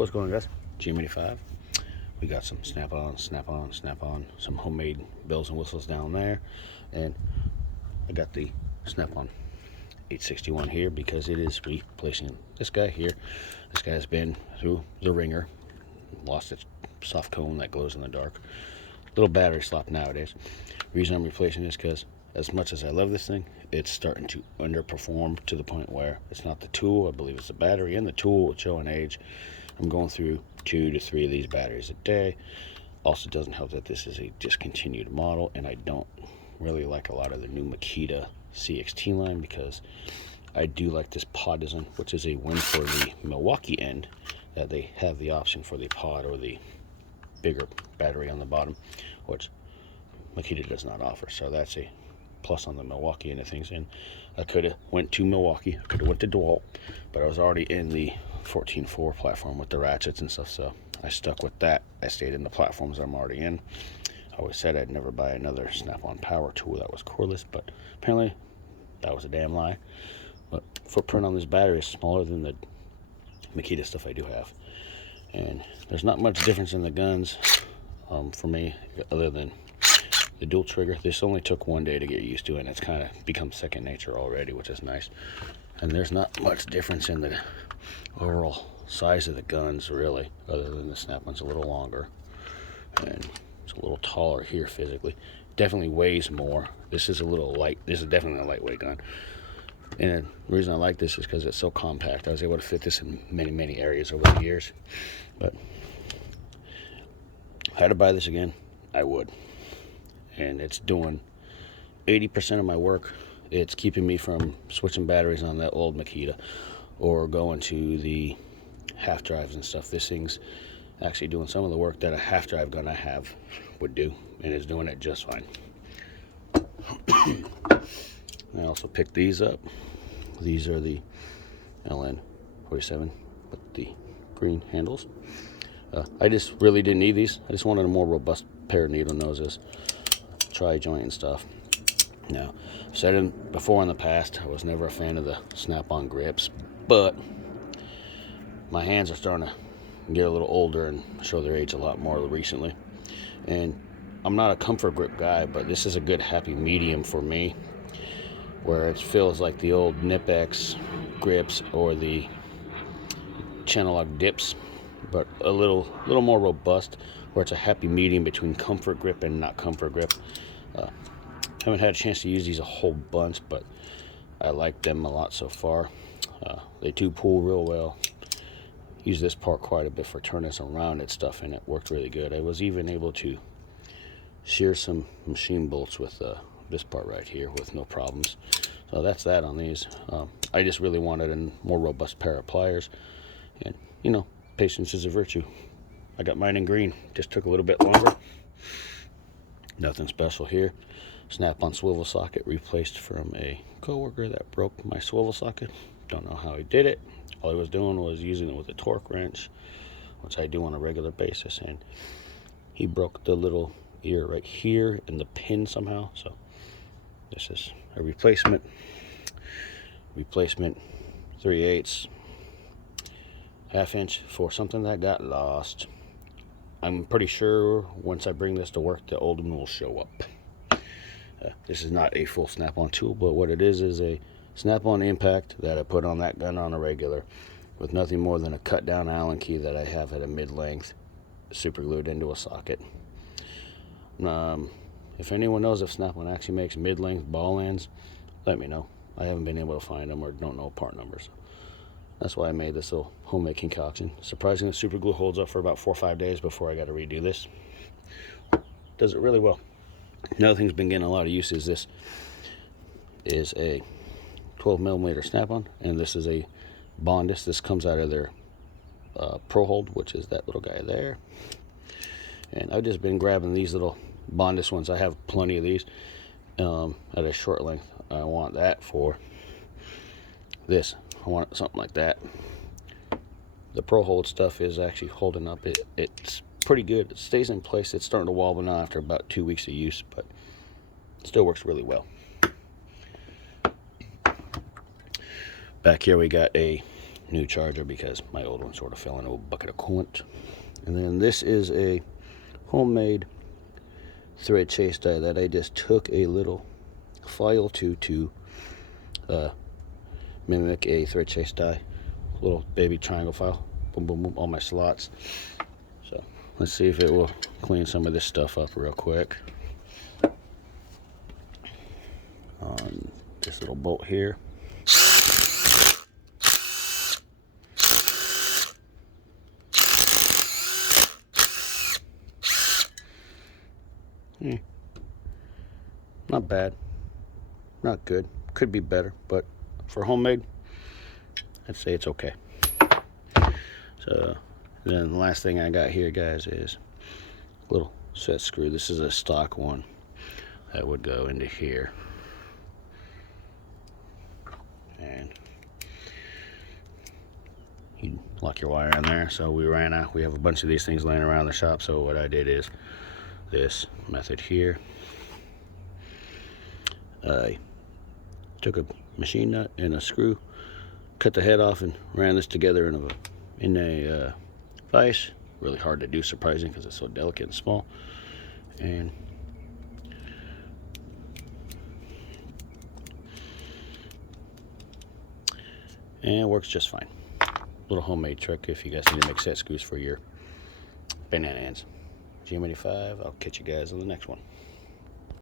What's going on, guys? GM85. We got some snap-on, snap-on, snap-on, some homemade bells and whistles down there, and I got the snap-on 861 here because it is replacing this guy here. This guy has been through the ringer, lost its soft cone that glows in the dark. Little battery slop nowadays. The reason I'm replacing this because as much as I love this thing, it's starting to underperform to the point where it's not the tool. I believe it's the battery and the tool showing age. I'm going through 2 to 3 of these batteries a day. Also doesn't help that this is a discontinued model, and I don't really like a lot of the new Makita CXT line because I do like this pod design, which is a win for the Milwaukee end, that they have the option for the pod or the bigger battery on the bottom, which Makita does not offer. So that's a plus on the Milwaukee end of things. And I could have went to Milwaukee, I could have went to DeWalt, but I was already in the 14.4 platform with the ratchets and stuff, so I stuck with that. I stayed in the platforms I'm already in. I always said I'd never buy another snap-on power tool that was cordless, but apparently that was a damn lie. But footprint on this battery is smaller than the Makita stuff I do have, and there's not much difference in the guns for me, other than the dual trigger. This only took 1 day to get used to, and it's kind of become second nature already, which is nice. And there's not much difference in the overall size of the guns, really, other than the snap-on's a little longer and it's a little taller here physically. Definitely weighs more. This is a little light. This is definitely a lightweight gun, and the reason I like this is because it's so compact. I was able to fit this in many areas over the years. But if I had to buy this again, I would. And it's doing 80% of my work. It's keeping me from switching batteries on that old Makita or going to the half drives and stuff. This thing's actually doing some of the work that a half drive gun I have would do, and is doing it just fine. I also picked these up. These are the LN47 with the green handles. I just really didn't need these. I just wanted a more robust pair of needle noses, tri-joint and stuff. Now, I've said it before in the past, I was never a fan of the snap-on grips, but my hands are starting to get a little older and show their age a lot more recently. And I'm not a comfort grip guy, but this is a good happy medium for me, where it feels like the old Nip-X grips or the channel lock dips, but a little more robust, where it's a happy medium between comfort grip and not comfort grip. Haven't had a chance to use these a whole bunch, but I like them a lot so far. They do pull real well. Use this part quite a bit for turning some rounded stuff, and it worked really good. I was even able to shear some machine bolts with this part right here with no problems. So that's that on these. I just really wanted a more robust pair of pliers, and you know, patience is a virtue. I got mine in green, just took a little bit longer. Nothing special here. Snap-on swivel socket replaced from a coworker that broke my swivel socket. Don't know how he did it. All he was doing was using it with a torque wrench, which I do on a regular basis, and he broke the little ear right here in the pin somehow. So this is a replacement 3/8 1/2 inch for something that got lost. I'm pretty sure once I bring this to work, the old one will show up. This is not a full snap-on tool, but what it is a snap-on impact that I put on that gun on a regular, with nothing more than a cut down Allen key that I have at a mid-length, super glued into a socket. If anyone knows if Snap-on actually makes mid-length ball ends, let me know. I haven't been able to find them or don't know part numbers. That's why I made this little homemade concoction. Surprisingly, super glue holds up for about 4 or 5 days before I got to redo this. Does it really well. Another thing's been getting a lot of use is this is a 12mm snap-on, and this is a Bondis. This comes out of their Pro Hold, which is that little guy there. And I've just been grabbing these little Bondis ones. I have plenty of these at a short length. I want that for this. I want something like that. The Pro Hold stuff is actually holding up. It's pretty good. It stays in place. It's starting to wobble now after about 2 weeks of use, but it still works really well. Back here we got a new charger because my old one sort of fell into a bucket of coolant. And then this is a homemade thread chase die that I just took a little file to mimic a thread chase die. Little baby triangle file. Boom, boom, boom, all my slots. So let's see if it will clean some of this stuff up real quick. On this little bolt here. Not bad, not good, could be better, but for homemade, I'd say it's okay. So then the last thing I got here, guys, is a little set screw. This is a stock one that would go into here, and you lock your wire in there. So we ran out. We have a bunch of these things laying around the shop, so what I did is this method here. I took a machine nut and a screw, cut the head off, and ran this together in a vise. Really hard to do, surprising, because it's so delicate and small. And it works just fine. Little homemade trick if you guys need to make set screws for your banana ends. GM85, I'll catch you guys on the next one.